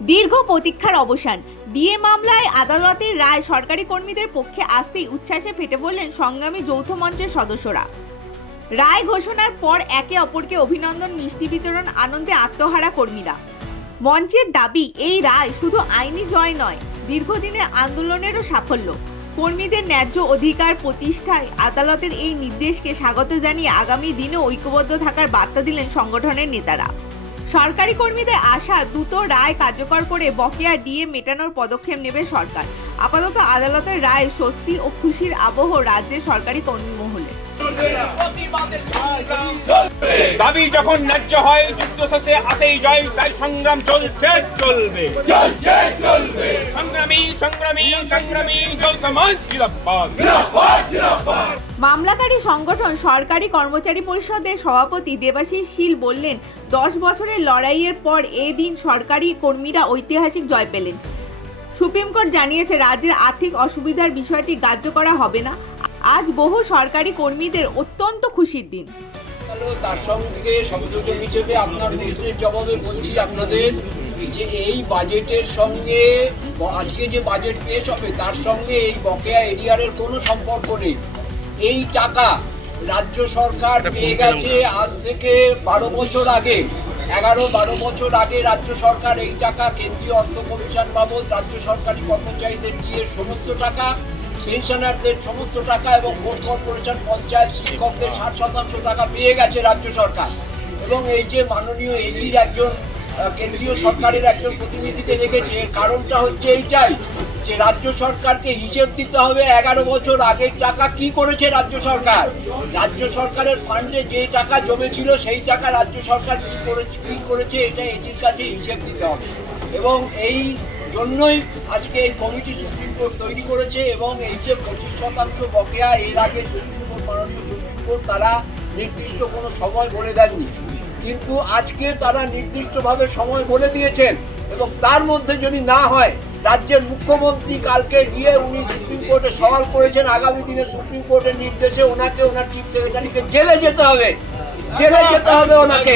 দীর্ঘ প্রতীক্ষার অবসান। ডিএ মামলায় আদালতের রায় সরকারি কর্মীদের পক্ষে আসতেই উচ্ছ্বাসে ফেটে পড়লেন সংগ্রামী যৌথ মঞ্চের সদস্যরা। রায় ঘোষণার পর একে অপরকে অভিনন্দন, মিষ্টি বিতরণ, আনন্দে আত্মহারা কর্মীরা। মঞ্চের দাবি, এই রায় শুধু আইনি জয় নয়, দীর্ঘদিনের আন্দোলনেরও সাফল্য। কর্মীদের ন্যায্য অধিকার প্রতিষ্ঠায় আদালতের এই নির্দেশকে স্বাগত জানিয়ে আগামী দিনে ঐক্যবদ্ধ থাকার বার্তা দিলেন সংগঠনের নেতারা। সরকারি কর্মীদের আশা, দ্রুত রায় কার্যকর করে বকেয়া ডিএ মেটানোর পদক্ষেপ নেবে সরকার। আপাতত আদালতের রায় স্বস্তি ও খুশির আবহ রাজ্যের সরকারি কর্মী মহলে। দাবি যখন ন্যায্য হয়, যুদ্ধ শেষে আসেই জয়, তাই সংগ্রাম চলছে, চলবে। সংগ্রামী সংগ্রামী সংগ্রামী যৌথ মঞ্চ জিন্দাবাদ। মামলাকারী সংগঠন সরকারি কর্মচারী পরিষদের সভাপতি দেবাশিস শীল বললেন, 10 বছরের লড়াইয়ের পর এই দিন সরকারি কর্মীরা ঐতিহাসিক জয় পেলেন। সুপ্রিম কোর্ট জানিয়েছে রাজ্যের আর্থিক অসুবিধার বিষয়টি গ্রাহ্য করা হবে না। আজ বহু সরকারি কর্মীদের অত্যন্ত খুশির দিন। তার সঙ্গে সংযোজন হিসেবে আপনার প্রশ্নের জবাবে বলছি আপনাদের যে এই বাজেটের সঙ্গে আজকে যে বাজেট পেশ হবে তার সঙ্গে এই বকেয়া এরিয়ারের কোনো সম্পর্ক নেই। এই টাকা রাজ্য সরকার পেয়ে গেছে আজ থেকে 12 বছর আগে। 11-12 বছর আগে রাজ্য সরকার এই টাকা কেন্দ্রীয় অর্থ কমিশন বাবদ রাজ্য সরকারি কর্মচারীদের দিয়ে সমস্ত টাকা, পেনশনারদের সমস্ত টাকা এবং বোর্ড কর্পোরেশন, পঞ্চায়েত, শিক্ষকদের 60% টাকা পেয়ে গেছে রাজ্য সরকার। এবং এই যে মাননীয় এজির একজন কেন্দ্রীয় সরকারের একজন প্রতিনিধিকে রেখেছে, কারণটা হচ্ছে এইটাই যে রাজ্য সরকারকে হিসেব দিতে হবে 11 বছর আগের টাকা কি করেছে রাজ্য সরকার। রাজ্য সরকারের ফান্ডে যে টাকা জমেছিল সেই টাকা রাজ্য সরকার কি করেছে এটা এজির কাছে হিসেব দিতে হবে। এবং এই জন্যই আজকে এই কমিটি সুপ্রিম কোর্ট তৈরি করেছে। এবং এই যে 25% বকেয়া, এর আগে মাননীয় সুপ্রিম কোর্ট তারা নির্দিষ্ট কোনো সময় বলে দেননি, কিন্তু আজকে তারা নির্দিষ্টভাবে সময় বলে দিয়েছেন। এবং তার মধ্যে যদি না হয়, রাজ্যের মুখ্যমন্ত্রী কালকে গিয়ে উনি সুপ্রিম কোর্টে সওয়াল করেছেন, আগামী দিনে সুপ্রিম কোর্টের নির্দেশে ওনাকে ওনার চিফ সেক্রেটারিকে জেলে যেতে হবে, জেলে যেতে হবে, ওনাকে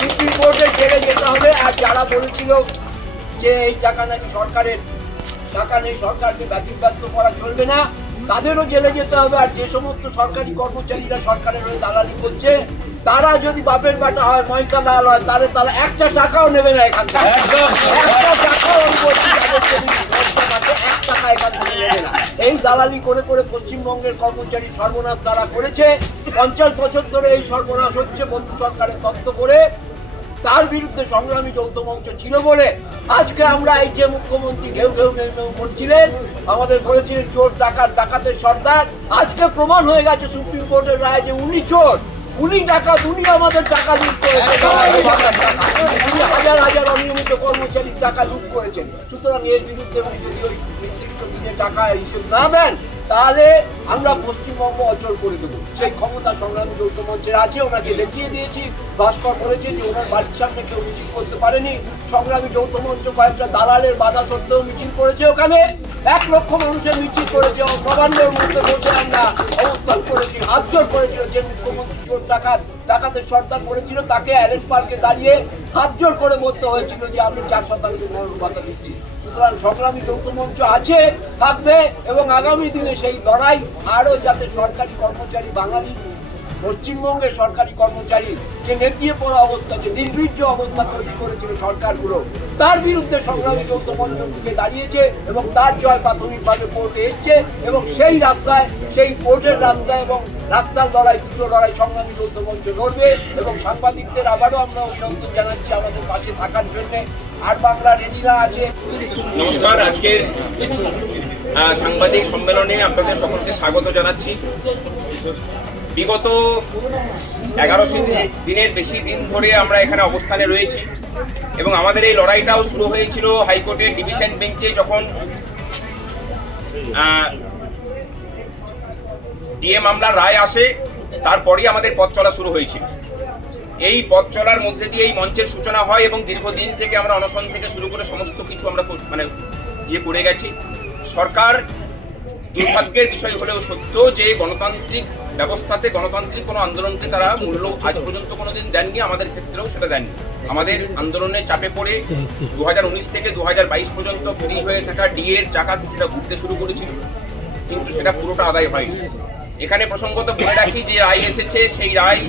সুপ্রিম কোর্টে জেলে যেতে হবে। আর যারা বলেছিল যে এই টাকা নাকি সরকারের টাকা নেই, সরকারকে ব্যতিব্যস্ত করা চলবে না, তাদেরও জেলে যেতে হবে। আর যে সমস্ত সরকারি কর্মচারীরা সরকারের হয়ে দালালি করছে, তারা যদি বাপের বাটা হয়, ময়কা লাল হয়, তাহলে তারা একটা টাকাও নেবে না এখান থেকে, একটা টাকাও আমি বলছি, 1 টাকা এখান থেকে নেবে না। এই দালালি করে করে পশ্চিমবঙ্গের কর্মচারী সর্বনাশ তারা করেছে। 50 বছর ধরে এই সর্বনাশ হচ্ছে বন্ধু সরকারের তত্ত্ব করে। তার বিরুদ্ধে সংগ্রামী যৌথ মঞ্চ ছিল বলে আজকে আমরা এই যে মুখ্যমন্ত্রী ঘেউ ঘেউ ঘেউ ঘেউ করছিলেন, আমাদের বলেছিলেন চোর ডাকাত, ডাকাতের সর্দার, আজকে প্রমাণ হয়ে গেছে সুপ্রিম কোর্টের রায় যে উনি চোর, উনি ডাকাত, উনি আমাদের টাকা লুট করেছেন, উনি হাজার হাজার অনিয়মিত কর্মচারীর টাকা লুট করেছেন। সুতরাং এর বিরুদ্ধে উনি যদি ওই নির্দিষ্ট দিনে টাকা হিসেব না দেন, তাহলে আমরা পশ্চিমবঙ্গ অচল করে দেবো। সেই ক্ষমতা সংগ্রামী যৌথ মঞ্চের আছে, ওনাকে দেখিয়ে দিয়েছি। ভাস্কর বলেছে যে ওনার বাড়ির সামনে কেউ মিছিল করতে পারেনি। সংগ্রামী যৌথ মঞ্চ কয়েকটা দালালের বাধা সত্ত্বেও মিছিল করেছে, ওখানে 1 লক্ষ মানুষের মিছিল করেছে। নবান্নের মধ্যে বসে আমরা অবস্থান করেছি, হাত জোর করেছিল। যে মুখ্যমন্ত্রী চোর ডাকাত, ডাকাতের সর্দার করেছিল, তাকে অ্যারেঞ্জ পার্কে দাঁড়িয়ে হাত জোর করে বলতে হয়েছিল যে আমি 4% মনোনয়ন পাতা দিচ্ছি। সুতরাং সংগ্রামী যৌথ মঞ্চ আছে, থাকবে, এবং আগামী দিনে সেই লড়াই আরও যাতে সরকারি কর্মচারী, বাঙালি পশ্চিমবঙ্গের সরকারি কর্মচারী যে নেতিয়ে পড়া অবস্থা, যে নির্বীর্য অবস্থা তৈরি করেছিল সরকারগুলো, তার বিরুদ্ধে সংগ্রামী যৌথ মঞ্চ ঢুকে দাঁড়িয়েছে এবং তার জয় প্রাথমিকভাবে কোর্টে এসছে। এবং সেই রাস্তায়, সেই কোর্টের রাস্তায় এবং রাস্তার লড়াই, দুটো লড়াই সংগ্রামী যৌথ মঞ্চ লড়বে। এবং সাংবাদিকদের আবারও আমরা অভিনন্দন জানাচ্ছি আমাদের পাশে থাকার জন্য। আর বাংলা রেডিরা আছে। নমস্কার, আজকের সাংবাদিক সম্মেলনে আপনাদের সকলকে স্বাগত জানাচ্ছি। বিগত 11 দিনের বেশি দিন ধরে আমরা এখানে অবস্থানে রয়েছি এবং আমাদের এই লড়াইটাও শুরু হয়েছিল হাইকোর্টের ডিভিশন বেঞ্চে, যখন ডিএ মামলার রায় আসে, তারপরই আমাদের পথ চলা শুরু হয়েছিল। এই পথ চলার মধ্যে দিয়ে এই মঞ্চের সূচনা হয় এবং দীর্ঘদিন থেকে আমরা অনশন থেকে শুরু করে সমস্ত কিছু আমরা করে গেছি। সরকার, দুর্ভাগ্যের বিষয় হলেও সত্য যে গণতান্ত্রিক ব্যবস্থাতে, গণতান্ত্রিক কোনো আন্দোলনকে তারা মূল্য আজ পর্যন্ত কোনোদিন দেননি, আমাদের ক্ষেত্রেও সেটা দেননি। আমাদের আন্দোলনের চাপে পড়ে 2019 থেকে 2022 পর্যন্ত ফ্রি হয়ে থাকা ডিএর চাকা কিছুটা ঘুরতে শুরু করেছিল, কিন্তু সেটা পুরোটা আদায় হয়নি। এখানে প্রসঙ্গত বলে রাখি যে রায় এসেছে, সেই রায়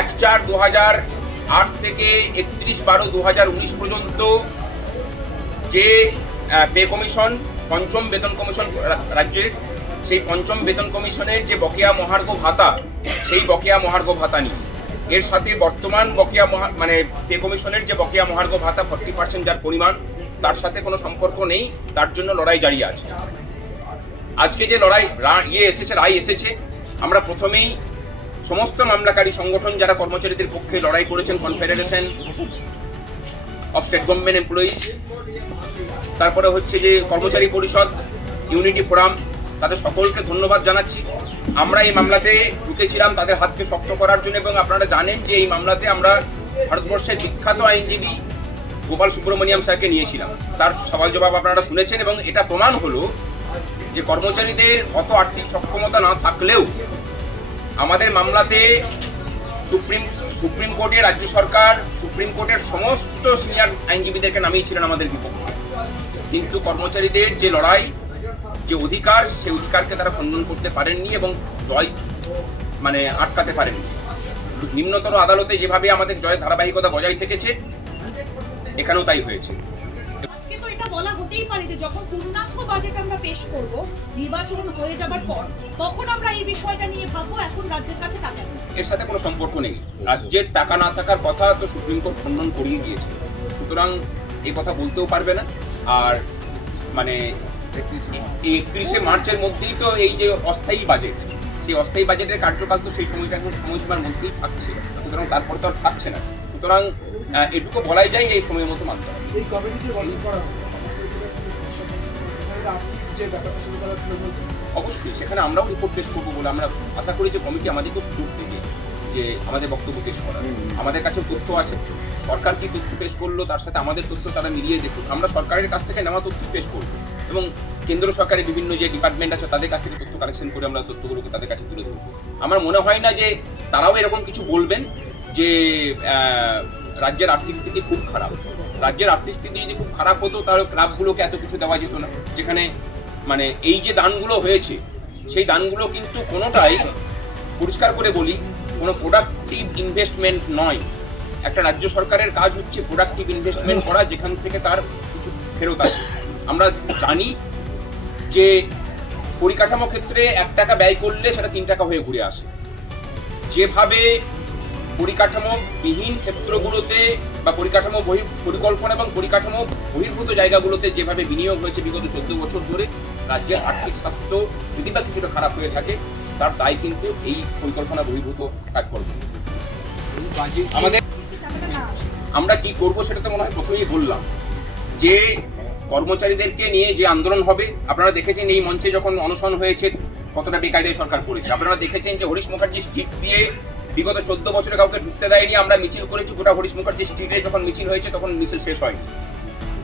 1/4/2008 থেকে 31/12/2019 পর্যন্ত যে পে কমিশন, পঞ্চম বেতন কমিশন রাজ্যের, সেই পঞ্চম বেতন কমিশনের যে বকেয়া মহার্ঘ ভাতা, সেই বকেয়া মহার্ঘ ভাতা নিয়ে এর সাথে বর্তমান বকেয়া মানে পে কমিশনের যে বকেয়া মহার্ঘ ভাতা 40% যার পরিমাণ, তার সাথে কোনো সম্পর্ক নেই, তার জন্য লড়াই জারি আছে। আজকে যে রায় এসেছে, আমরা প্রথমেই সমস্ত মামলাকারী সংগঠন যারা কর্মচারীদের পক্ষে লড়াই করেছেন, confederation of state government employees, তারপরে হচ্ছে যে কর্মচারী পরিষদ, ইউনিটি ফোরাম, তাদের সকলকে ধন্যবাদ জানাচ্ছি। আমরা এই মামলাতে ঢুকেছিলাম তাদের হাতকে শক্ত করার জন্য, এবং আপনারা জানেন যে এই মামলাতে আমরা ভারতবর্ষের বিখ্যাত আইনজীবী গোপাল সুব্রমণিয়াম স্যারকে নিয়েছিলাম। তার সওয়াল জবাব আপনারা শুনেছেন, এবং এটা প্রমাণ হলো যে কর্মচারীদের অত আর্থিক সক্ষমতা না থাকলেও আমাদের মামলাতে সুপ্রিম কোর্টের, রাজ্য সরকার, সুপ্রিম কোর্টের সমস্ত সিনিয়র আইনজীবীদেরকে নামিয়েছিলেন আমাদের বিপক্ষে, কিন্তু কর্মচারীদের যে লড়াই, যে অধিকার, সেই অধিকারকে তারা খণ্ডন করতে পারেননি এবং জয় মানে আটকাতে পারেননি। নিম্নতর আদালতে যেভাবে আমাদের জয়ের ধারাবাহিকতা বজায় থেকেছে, এখানেও তাই হয়েছে। আজকে তো এটা বলা হতেই পারে যে যখন পূর্ণাঙ্গ বাজেট আমরা পেশ করব নির্বাচন হয়ে যাবার পর, তখন আমরা এই বিষয়টা নিয়ে ভাববো, এখন রাজ্যের কাছে টাকা নেই। এর সাথে কোনো সম্পর্ক নেই। রাজ্যের টাকা না থাকার কথা তো সুপ্রিম কোর্ট খণ্ডন করিয়ে দিয়েছে, সুতরাং এই কথা বলতেও পারবে না। আর মানে এই 31শে মার্চের মধ্যেই তো এই যে অস্থায়ী বাজেট, সেই অস্থায়ী বাজেটের কার্যকাল তো সেই সময়টা এখন সময়সীমার মধ্যেই থাকছে, সুতরাং তারপর তো আর থাকছে না। সুতরাং এটুকু বলাই যায় এই সময়ের মতো মানতে হবে। অবশ্যই সেখানে আমরাও রিপোর্ট পেশ করবো বলে আমরা আশা করি যে কমিটি আমাদেরকেও সুযোগ দেবে যে আমাদের বক্তব্য পেশ করার। আমাদের কাছে তথ্য আছে, সরকার কি তথ্য পেশ করলো তার সাথে আমাদের তথ্য তারা মিলিয়ে দেখুন। আমরা সরকারের কাছ থেকে নেওয়া তথ্য পেশ করবো, এবং কেন্দ্র সরকারের বিভিন্ন যে ডিপার্টমেন্ট আছে তাদের কাছ থেকে তথ্য কালেকশন করে আমরা তথ্যগুলোকে তাদের কাছে তুলে ধরবো। আমার মনে হয় না যে তারাও এরকম কিছু বলবেন যে রাজ্যের আর্থিক স্থিতি খুব খারাপ। রাজ্যের আর্থিক স্থিতি যদি খুব খারাপ হতো তাহলে ক্লাবগুলোকে এত কিছু দেওয়া যেত না। যেখানে মানে এই যে দানগুলো হয়েছে, সেই দানগুলো কিন্তু কোনোটাই, পরিষ্কার করে বলি, কোনো প্রোডাক্টিভ ইনভেস্টমেন্ট নয়। একটা রাজ্য সরকারের কাজ হচ্ছে প্রোডাক্টিভ ইনভেস্টমেন্ট করা, যেখান থেকে তার কিছু ফেরত আসে। আমরা জানি যে পরিকাঠামো ক্ষেত্রে 1 টাকা ব্যয় করলে সেটা 3 টাকা হয়ে ঘুরে আসে। যেভাবে পরিকাঠামো বিহীন ক্ষেত্রগুলোতে বা পরিকাঠামো পরিকল্পনা এবং পরিকাঠামো বহির্ভূত জায়গাগুলোতে যেভাবে বিনিয়োগ হয়েছে বিগত 14 বছর ধরে, রাজ্যের আর্থিক স্বাস্থ্য যদি বা কিছুটা খারাপ হয়ে থাকে, তার দায় কিন্তু এই পরিকল্পনা বহির্ভূত কাজকর্ম। আমরা কি করব সেটা তো মনে হয় প্রথমেই বললাম, যে কর্মচারীদেরকে নিয়ে যে আন্দোলন হবে। আপনারা দেখেছেন এই মঞ্চে যখন অনশন হয়েছে কতটা বেকায়দায় সরকার করেছে। আপনারা দেখেছেন যে হরিশ মুখার্জি স্ট্রিট দিয়ে বিগত 14 বছরে কাউকে ঢুকতে দেয়নি। আমরা মিছিল করেছি, গোটা হরিশ মুখার্জি স্ট্রিটে যখন মিছিল হয়েছে তখন মিছিল শেষ হয়নি।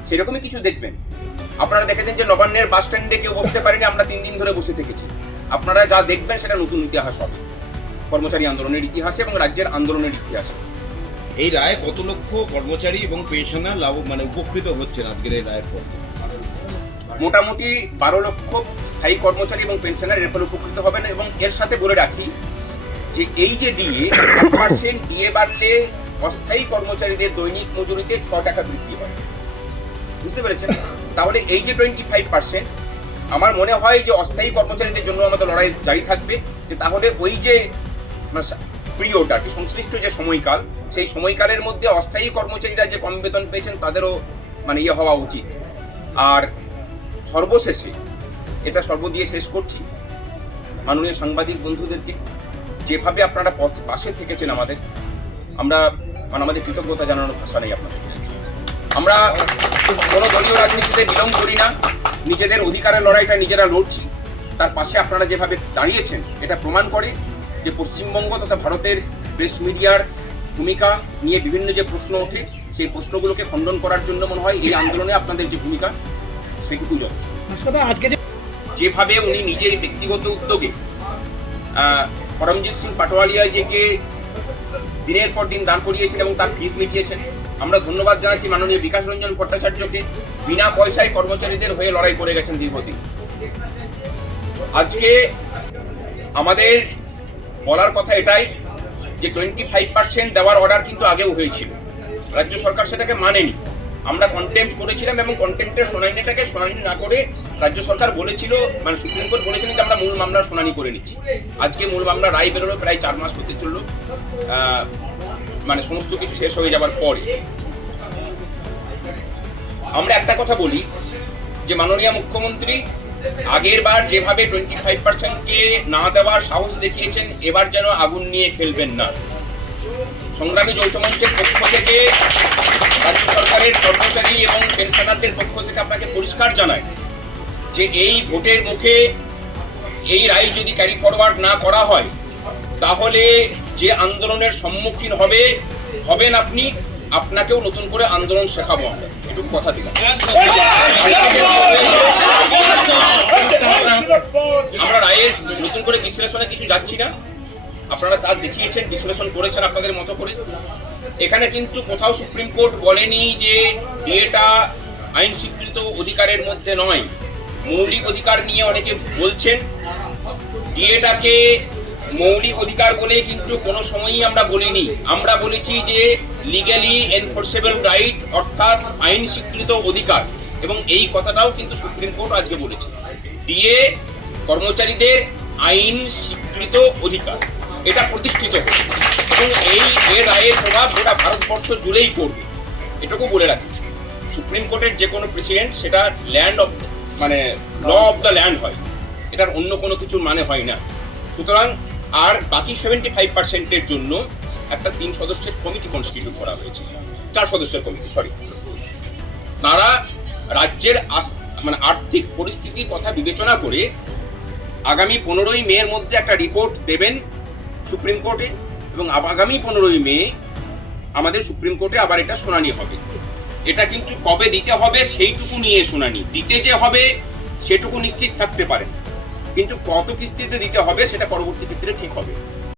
সেরকমই কিছু দেখবেন। আপনারা দেখেছেন যে নবান্নের বাস স্ট্যান্ডে কেউ বসতে পারেনি, আমরা 3 দিন ধরে বসে থেকেছি। আপনারা যা দেখবেন সেটা নতুন ইতিহাস হবে, কর্মচারী আন্দোলনের ইতিহাসে এবং রাজ্যের আন্দোলনের ইতিহাসে। এই রায় কত লক্ষ কর্মচারী এবং পেনশনার লাভ মানে উপকৃত হচ্ছেন আজকের এই রায়ের পর? মোটামুটি 12 লক্ষ স্থায়ী কর্মচারী এবং পেনশনার এর ফলে উপকৃত হবেন। এবং এর সাথে বলে রাখি যে এই যে ডিএ 8% ডিএ বাড়লে অস্থায়ী কর্মচারীদের দৈনিক মজুরিতে 6 টাকা বৃদ্ধি হয়, বুঝতে পেরেছেন? তাহলে এই যে 25%, আমার মনে হয় যে অস্থায়ী কর্মচারীদের জন্য আমাদের লড়াই জারি থাকবে। যে তাহলে ওই যে পিরিয়ড আর কি, সংশ্লিষ্ট যে সময়কাল, সেই সময়কালের মধ্যে অস্থায়ী কর্মচারীরা যে কম বেতন পেয়েছেন তাদেরও মানে হওয়া উচিত। আর সর্বশেষে এটা সর্বদিয়ে শেষ করছি, মাননীয় সাংবাদিক বন্ধুদেরকে যেভাবে আপনারা পাশে থেকেছেন আমাদের, আমরা মানে আমাদের কৃতজ্ঞতা জানানোর ভাষা নেই আপনাদের। আমরা কোনো দলীয় রাজনীতিতে বিলম্ব করি না, নিজেদের অধিকারের লড়াইটা নিজেরা লড়ছি। তার পাশে আপনারা যেভাবে দাঁড়িয়েছেন এটা প্রমাণ করে যে পশ্চিমবঙ্গ তথা ভারতের প্রেস মিডিয়ার ভূমিকা নিয়ে বিভিন্ন যে প্রশ্ন ওঠে, সেই প্রশ্নগুলোকে খণ্ডন করার জন্য মনে হয় এই আন্দোলনে আপনাদের যে ভূমিকা সেটুকু যথেষ্ট। যেভাবে উনি নিজের ব্যক্তিগত উদ্যোগে পরমজিৎ সিং পাটোয়ারিয়া যে দিনের পর দিন দান করিয়েছেন এবং তার ফিস মিটিয়েছেন, আমরা ধন্যবাদ জানাচ্ছি মাননীয় বিকাশ রঞ্জন ভট্টাচার্যকে, বিনা পয়সায় কর্মচারীদের হয়ে লড়াই করে গেছেন দীর্ঘদিন। আজকে আমাদের বলার কথা এটাই যে 25% দেওয়ার অর্ডার কিন্তু আগেও হয়েছিল, রাজ্য সরকার সেটাকে মানেনি। আমরা কন্টেম্প করেছিলাম এবং কন্টেম্পের শুনানিটাকে শুনানি না করে রাজ্য সরকার বলেছিল, মানে সুপ্রিম কোর্ট বলেছিলেন যে আমরা মূল মামলার শুনানি করে নিচ্ছি। আজকে মূল মামলা রায় বেরোলো, প্রায় 4 মাস হতে চললো, মানে সমস্ত কিছু শেষ হয়ে যাবার পরে। আমরা একটা কথা বলি যে মাননীয় মুখ্যমন্ত্রী আগের বার যেভাবে 25%কে না দেওয়ার সাহস দেখিয়েছেন, এবার যেন আগুন নিয়ে খেলবেন না। সংগ্রামী যৌথ মঞ্চের পক্ষ থেকে, রাজ্য সরকারের কর্মচারী এবং পেনশনারদের পক্ষ থেকে আপনাকে পরিষ্কার জানাই যে এই ভোটের মুখে এই রায় যদি ক্যারি ফরওয়ার্ড না করা হয়, তাহলে যে আন্দোলনের সম্মুখীন হবেন আপনি, আপনাকেও নতুন করে আন্দোলন শেখাবো আমরা, এটুকু কথা দিলাম। আমরা রায়ের নতুন করে বিশ্লেষণে কিছু যাচ্ছি না, আপনারা তা দেখিয়েছেন, বিশ্লেষণ করেছেন আপনাদের মতো করে। এখানে কিন্তু কোথাও সুপ্রিম কোর্ট বলেনি যে এটা আইন স্বীকৃত অধিকারের মধ্যে নয়। মৌলিক অধিকার নিয়ে অনেকে বলছেন, ডিএটাকে মৌলিক অধিকার বলে কিন্তু কোনো সময়ই আমরা বলিনি। আমরা বলেছি যে লিগ্যালি এনফোর্সেবল রাইট, অর্থাৎ আইন স্বীকৃত অধিকার, এবং এই কথাটাও কিন্তু সুপ্রিম কোর্ট আজকে বলেছে। ডিএ কর্মচারীদের আইন স্বীকৃত অধিকার, এটা প্রতিষ্ঠিত হবে এবং এই রায়ের প্রভাব গোটা ভারতবর্ষ জুড়েই পড়বে, এটুকু বলে রাখি। সুপ্রিম কোর্টের যে কোনো প্রেসিডেন্ট সেটা ল্যান্ড অফ, মানে ল অফ দ্য ল্যান্ড হয়, এটার অন্য কোনো কিছুর মানে হয় না। সুতরাং আর বাকি 75%-এর জন্য একটা 3 সদস্যের কমিটি কনস্টিটিউট করা হয়েছে, 4 সদস্যের কমিটি, সরি। তারা রাজ্যের মানে আর্থিক পরিস্থিতির কথা বিবেচনা করে আগামী 15ই মের মধ্যে একটা রিপোর্ট দেবেন সুপ্রিম কোর্টে, এবং আগামী 15ই মে আমাদের সুপ্রিম কোর্টে আবার এটা শুনানি হবে। এটা কিন্তু কবে দিতে হবে সেইটুকু নিয়ে শুনানি, দিতে যে হবে সেটুকু নিশ্চিত থাকতে পারেন, কিন্তু কত কিস্তিতে দিতে হবে সেটা পরবর্তী ক্ষেত্রে ঠিক হবে।